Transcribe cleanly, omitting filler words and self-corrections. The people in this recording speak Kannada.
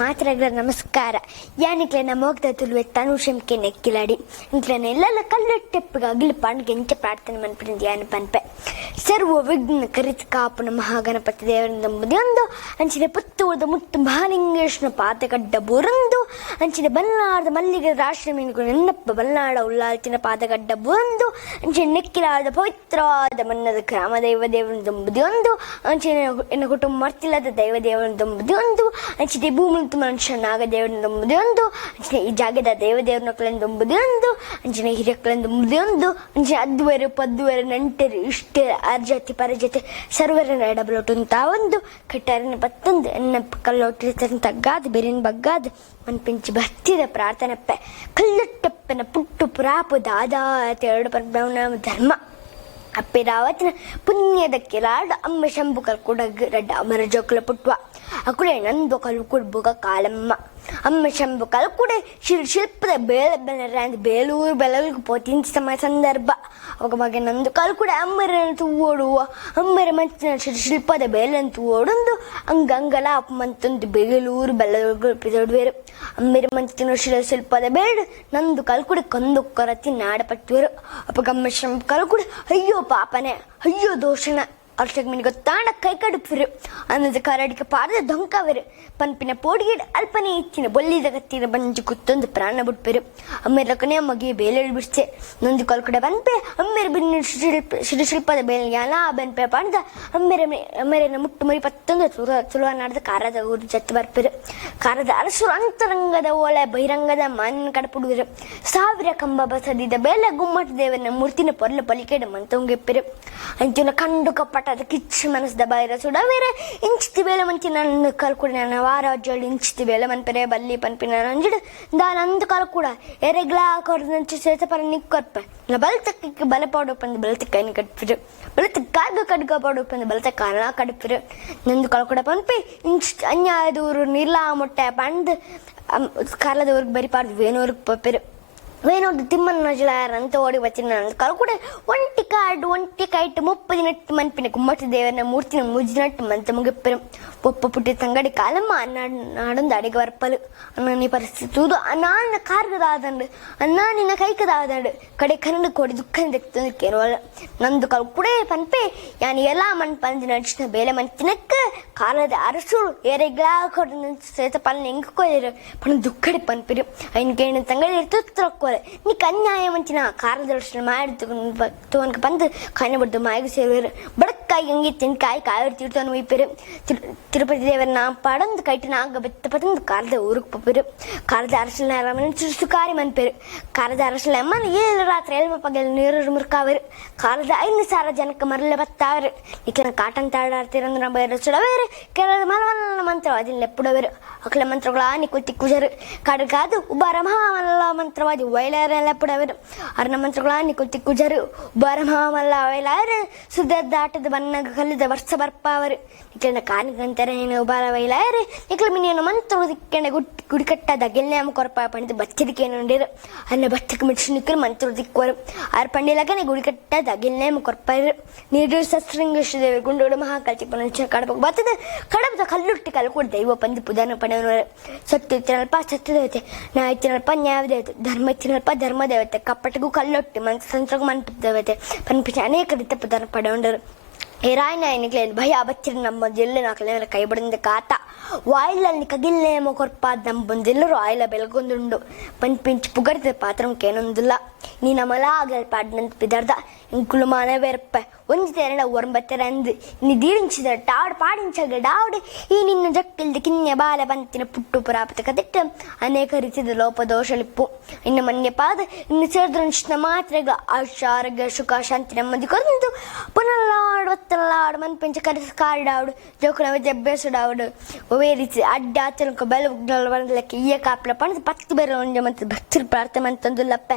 ಮಾತ್ರಗಳ ನಮಸ್ಕಾರ. ಯಾನಿಕ್ಲೆ ನಮೋಗ್ದ ತುಳುವೆ ತನುಷಂಕೆ ನೆಕ್ಕಿಲಾಡಿ ಇಂಕ್ಲೆನ ಎಲ್ಲ ಕಲ್ಲಟ್ಟೆಪ್ಪಗಾಗಿಲು ಪಾಂಡ್ಗೆ ಎಂಚ ಪ್ರಾರ್ಥನೆ ಮನ್ಪಿಡಿಂದ ಯಾನು ಪನ್ಪೆ ಸರ್ವ ವಿಘ್ನ ಕರಿತ ಕಾಪುನ ಮಹಾಗಣಪತಿ ದೇವರಿಂದ ಮುದಿಯೊಂದು ಅಂಚಿನ ಪುತ್ತೂರದ ಮುತ್ತು ಮಹಾಲಿಂಗೇಶ್ವರ ಪಾದಗಡ್ಡ ಬುರಂದು ಅಂಚಿನ ಬಲ್ಲಾರದ ಮಲ್ಲಿಗೆ ರಾಷ್ಟ್ರ ಮೀನುಗಳು ನೆನ್ನಪ್ಪ ಬಲ್ಲಾಡ ಉಳ್ಳಾಲ್ಚಿನ ಪಾದಗಡ್ಡ ಬುರಂದು ಅಂಚಿನ ನೆಕ್ಕಿಲಾದ ಪವಿತ್ರವಾದ ಮನ್ನದ ಗ್ರಾಮ ದೇವರಿಂದ ಮುದಿಯೊಂದು ಅಂಚಿನ ಎನ್ನ ಕುಟುಂಬ ಮರ್ತಿಲ್ಲದ ದೈವದೇವರಿಂದ ಮುದಿಯೊಂದು ಅಂಚಿನ ಭೂಮಿ ಮನುಷ್ಯ ನಾಗದೇವರಿಂದ ಮುದಿಯೊಂದು ಅಂಚಿನ ಈ ಜಾಗದ ದೇವದೇವನಕ್ಕಳೆಂದು ಮುದಿಯೊಂದು ಅಂಚಿನ ಹಿರಿಯಕ್ಕಳೆಂದು ಮುದಿಯೊಂದು ಅಂಚಿನ ಅದ್ದುವರು ಪದ್ದುವರು ನಂಟರು ಇಷ್ಟರ ಅರ್ಜತಿ ಪರಜತೆ ಸರ್ವರ ಎಡಬಲೋಟು ಅಂತ ಒಂದು ಕಟ್ಟಾರಿನ ಪತ್ತೊಂದು ಎನ್ನ ಕಲ್ಲೊಟ್ಟಿರ್ತಂತ ಗಾದ ಬೆರಿನ ಬಗ್ಗಾದ ಮನ್ಪಿಂಚಿ ಭಕ್ತಿದ ಪ್ರಾರ್ಥನೆಪ್ಪೆ ಕಲ್ಲೊಟ್ಟಪ್ಪನ ಪುಟ್ಟು ಪುರಾಪು ದಾದಾತ ಎರಡು ಪರಬ್ರಹ್ಮ ಧರ್ಮ ಅಪ್ಪಿರಾವತಿನ ಪುಣ್ಯದ ಕಿಲಾಡ ಅಮ್ಮ ಶಂಭು ಕಲ್ಕುಡ ರಡ್ಡ ಅಮರ ಜೋಕುಲ ಪುಟ್ವ ಅಕುಳೆ ನಂದು ಕಲ್ಕುಡ್ಬುಗ ಕಾಲಮ್ಮ ಅಮ್ಮ ಶಂಭು ಕಲ್ಕುಡೆ ಶಿಲ್ಪದ ಬೇಲೂರು ಬೆಳಗ್ಗೆ ಪೋತಿನ ಸಂದರ್ಭ ಅವಾಗ ಮಗೆ ನಂದು ಕಲ್ಕುಡೆ ಅಮ್ಮರನ್ನು ಓಡುವ ಅಮ್ಮರ ಮಂಚಿನ ಶಿಲ್ಪದ ಬೇಲಂತೂ ಓಡೊಂದು ಅಂಗಂಗಲ ಮಂತೊಂದು ಬೇಲೂರು ಬೆಳಗ್ಗೆ ಅಮ್ಮರ ಮಂಚಿನ ಶಿಲ್ಪದ ಬೇಡ ನಂದು ಕಲ್ಕುಡೆ ಕೊಂದು ಕೊರತಿ ನಾಡಪಟ್ಟುವರು ಅವಾಗ ಅಮ್ಮ ಶಂಭು ಕಲ್ಕುಡೆ ಅಯ್ಯೋ ಪಾಪನೆ ಅಯ್ಯೋ ದೋಷಣ ಅಷ್ಟಕ್ಕೆ ಮಿನಿಗೆ ತಾಂಡ ಕೈ ಕಡುಪಿರು ಅನ್ನದ ಕರಡಿಗೆ ಪಾರದ ದೊಂಕವರು ಪನ್ಪಿನ ಪೋಡಿಗೆ ಅಲ್ಪನೆ ಇಚ್ಚಿನ ಬೊಲ್ಲಿದ ಕತ್ತಿನ ಬಂಜು ಕುತ್ತೊಂದು ಪ್ರಾಣ ಬಿಟ್ಪೆರು ಅಮ್ಮೇರ ಕೊನೆ ಮಗೆ ಬೇಲೆ ಬಿಡ್ಸೆ ನೊಂದು ಕೊಲ್ಕಡೆ ಬಂದ್ಪೆ ಅಮ್ಮೇರ ಬಿನ್ನ ಶಿಲ್ಪದ ಬೇಲೆ ಯಾನ ಬನ್ಪೆ ಪಾಡ್ದ ಅಮ್ಮೇರನ ಮುಟ್ಟು ಮರಿ ಪತ್ತೊಂದು ಚುಳುವ ನಾಡ್ದ ಕಾರದ ಊರು ಜತ್ತು ಬರ್ಪೆರು ಕಾರದ ಅರಸರು ಅಂತರಂಗದ ಓಲೆ ಬಹಿರಂಗದ ಮಾನ್ ಕಡಪುಡುವರು ಸಾವಿರ ಕಂಬ ಬಸದಿದ ಬೇಲೆ ಗುಮ್ಮಟ ದೇವನ ಮೂರ್ತಿನ ಪೊರ್ಲ ಪಲಿಕೆಡ ಮಂತೊಂಗೆಪ್ಪೆರು ಅಂಚಿನ ಕಂಡು ಕಪ್ಪಟ ಅದು ಕಿಚ್ಚು ಮನಸ್ದ ಬೈರ ಸುಡವೇರೆ ಇಂಚಿತಿ ಬೇಲೆ ಮಂಚಿ ನನ್ನ ಕಲ್ಕುಡ ನನ್ನ ವಾರಾಜ್ಯಗಳು ಇಂಚಿತಿ ಬೇಲೆ ಮನ್ಪೆರೆ ಬಲ್ಲಿ ಪನ್ಪಿನ ನಂಜಿಡು ನಂದು ಕಲ್ಕುಡ ಎರೆಗ್ಲಾ ಕೊರದಂಚು ಸೇತಪರ ನಿಕ್ಕೊರ್ಪೆ ನಾ ಬಲತಕ್ಕೆ ಬಲಪಾಡು ಪಂದು ಬಲತಕ್ಕೈನ ಕಟ್ಪಿರು ಬಲತಕ್ಕಾಗ ಕಡ್ಗ ಪಾಡು ಪಂದು ಬಲತಕ್ಕ ಕಾರಣ ಕಡುಪಿರು ನಂದು ಕಲ್ಕುಡ ಪನ್ಪೆ ಇಂಚ್ ಅನ್ಯಾಯದೂರು ನೀರ್ಲಾ ಮೊಟ್ಟೆ ಪಂದು ಕಾಲದವ್ರಿಗೆ ಬರಿಪಾಡ್ದು ವೇನೂರ್ಗೆ ಪಪ್ಪಿರು వేణుడు తిమ్మన్న నజలారంత ఓడి వచ్చిన కలుకుడే ఒంటి కైట్ 30 నెట్టు మనిపిన గుమ్మటి దేవన మూర్తిని ముజినట్టు మంతము గెప్పరం పొప్ప పుట్టి ತಂಗಡಿ ಕಾಲಮ್ಮ ನಾಡೊಂದು ಅಡಿಗೆ ವರ್ಪಲು ಅನ್ನ ನೀ ಪರಿಸ್ಥಿತಿ ತೂದು ಅನ್ನ ಕಾರ್ಗದಾದಂಡು ಅನ್ನ ನಿನ್ನ ಕೈಕದಾದಂಡು ಕಡೆ ಕನ್ನಡ ಕೊಡಿ ದುಃಖ ತೆಕ್ತಂದು ಕೇರವಲ್ಲ ನಂದು ಕಲ್ಕುಡೆ ಪನ್ಪೆ ಯಾನಿ ಎಲ್ಲ ಮನ್ ಪಂದು ನಡಿಸಿನ ಬೇಲೆ ಮಂತಿನಕ್ಕ ಕಾಲದ ಅರಸುಳು ಏರೆಗ್ಲಾ ಕೊಡ ಸೇತ ಪಾಲನೆ ಹೆಂಗ ಕೊಯ್ಯರು ಪಣ ದುಃಖಡಿ ಪನ್ಪಿರು ಐನ್ ಕೇಳಿನ ತಂಗಡಿ ಇರ್ತುತ್ತರಕ್ಕ ನೀ ಕನ್ಯಾಯ ಮಂಚಿನ ಕಾರದ ದರ್ಶನ ಮಾಡಿ ತಗೊಂಡ್ಕ ಬಂದು ಕಾಯಿನ ಬಿಡ್ದು ಮಾಯಿಗೆ ಸೇರುವರು ಬಡಕ್ಕಾಯಿ ಹಂಗೆ ತಿನ್ಕಾಯಿ ಕಾಯಿ ತೀರ್ಥವನ್ನು ಒಯ್ಪರು ತಿರುಪತಿ ದೇವರನ್ನ ಪಾಡೊಂದು ಕೈಟಿನ ಆಗ ಬೆತ್ತ ಪತಂದು ಕಾರದ ಊರಿಗೆ ಪಪ್ಪಿರು ಕಾರದ ಅರಸಲ ಸುಕಾರಿ ಮನ್ಪೇರು ಕಾರದ ಅರಸಲ ಅಮ್ಮನ ಏಳು ರಾತ್ರಿ ಎಲ್ಮ ಪಗಲು ನೀರು ಮುರ್ಕಾವರು ಕಾರದ 5,000 ಜನಕ್ಕೆ ಮರಲೆ ಬತ್ತಾವರು ಈಕನ ಕಾಟನ್ ತಾಡಾಡ್ತಿರಂದ್ರೆ ನಮ್ಮ ಬೈರ ಸುಡವೇರು ಕೆಲವು ಮಲವಲ್ಲ ಮಂತ್ರವಾದಿ ಲೆಪ್ಪುಡವರು ಅಕಲ ಮಂತ್ರಗಳ ನಿಕ್ಕು ತಿಕ್ಕುಜರು ಕಡಗಾದು ಉಬಾರ ಮಹಾಮಲ್ಲ ಮಂತ್ರವಾದಿ ವೈಲಾರೆಲ್ಲ ಪುಡವರು ಅರ್ಣ ಮಂತ್ರಗಳ ನಿಕ್ಕು ತಿಕ್ಕುಜರು ಉಬಾರ ಮಹಾಮಲ್ಲ ವೈಲಾರು ಸುದ್ದಾಟದ ಬನ್ನಗ ಕಲ್ಲಿದ ವರ್ಷ ಬರ್ಪಾವರು ಇಕ್ಲನ ಕಾನಿಗಂತಾರೆ ಏನು ಉಬಾರ ವೈಲಾರು ಇಕ್ಲ ಮಿನಿಯನ್ನು ಮಂತ್ರ ದಿಕ್ಕಂಡೆ ಗುಡಿಕಟ್ಟದ ಗೆಲ್ಲಾಮ ಕೊರಪ ಪಣಿದು ಬಚ್ಚದಿಕ್ಕೆ ನೋಡಿರು ಅನ್ನ ಬಚ್ಚಕ್ಕೆ ಮಿಡ್ಸಿ ನಿಕ್ಕರು ಮಂತ್ರ ದಿಕ್ಕವರು ಆರು ಪಂಡಿಲಗನೆ ಗುಡಿಕಟ್ಟದ ಗೆಲ್ಲಾಮ ಕೊರಪಾರು ನೀರು ಸಸ್ರಂಗೇಶ್ವರ ಗುಂಡೋಡು ಮಹಾಕಲ್ತಿ ಪಂಚ ಕಡಪಕ್ಕೆ ಬರ್ತದೆ ಕಡಪದ ಕಲ್ಲುಟ್ಟಿ ಕಲ್ಕೊಡ ದೈವ ಪಂದು ಪುದಾನ ಪಡೆಯವರು ಸತ್ತು ಇತ್ತಿನಲ್ಪ ಸತ್ಯ ದೇವತೆ ನಾ ಇತ್ತಿನಲ್ಪ ನ್ಯಾಯ ದೇವತೆ ಧರ್ಮ ಇತ್ತಿನಲ್ಪ ಧರ್ಮ ದೇವತೆ ಕಪ್ಪಟಗೂ ಕಲ್ಲೊಟ್ಟಿ ಸಂತ್ರಗೂ ಮಂಟಪ ದೇವತೆ ಪನ್ಪಿಸಿ ಅನೇಕ ರೀತಿಯ ಪುದಾನ ಪಡೆಯವರು ಏರಾಯನಾಯನಿಗೆ ಭಯ ಬಚ್ಚಿರ ನಮ್ಮ ಜಿಲ್ಲೆ ನಾಲ್ಕನೇ ಕೈ ಬಡಿದ ಕಾತ ವಾಯಿಲಲ್ಲಿ ಕಗಿಲ್ಲೇಮೋ ಕೊರ್ಪಾದ ನಮ್ಮ ಬಂದೆಲ್ಲರೂ ಆಯಿಲ ಬೆಳಗೊಂದುಂಡು ಪಂಪಿಂಚು ಪುಗಡ್ದ ಪಾತ್ರಂ ಕೇನೊಂದಿಲ್ಲ ನೀ ನಮಲ ಆಗಲ್ ಪಾಡ್ನಂತ ಪಿದರ್ದ ಇಂಕುಲು ಮಾನವೇರಪ್ಪ ಒಂದು ತೆರಳ ಒರಂಬತ್ತೆರಂದು ನೀ ದೀರಿಂಚಿದ ಟಾಡ್ ಪಾಡಿಂಚಗ ಡಾವ್ಡು ಈ ನಿನ್ನ ಜಕ್ಕಿಲ್ದ ಕಿನ್ಯ ಬಾಲ ಬಂತಿನ ಪುಟ್ಟು ಪುರಾಪತ ಕದಿಟ್ಟು ಅನೇಕ ರೀತಿಯ ಲೋಪದೋಷಲಿಪ್ಪು ಇನ್ನು ಮನ್ಯ ಪಾದ ಇನ್ನು ಸೇರಿದ್ರಂಚಿನ ಮಾತ್ರೆಗ ಆರೋಗ್ಯ ಸುಖ ಶಾಂತಿ ನೆಮ್ಮದಿ ಕೊರಂದು ಪುನಲ್ಲಾಡು ಒತ್ತಲ್ಲಾಡು ಮನ್ಪಂಚ ಕರೆಸ ಕಾರಿಡಾವ್ಡು ಜೋಕುನ ಅಭ್ಯಾಸಡಾವ್ಡು ಒವೇ ರೀತಿ ಅಡ್ಡಾಚಲಕ ಬೆಲೆ ಬಂದಲಕ್ಕೆ ಈಯ ಕಾಪ್ಲ ಪಣದ ಪತ್ತು ಬೇರೆ ಒಂಜ ಮಂತ್ ಭಕ್ತಿರ್ ಪ್ರಾರ್ಥನೆ ಅಂತಂದುಲ್ಲಪ್ಪ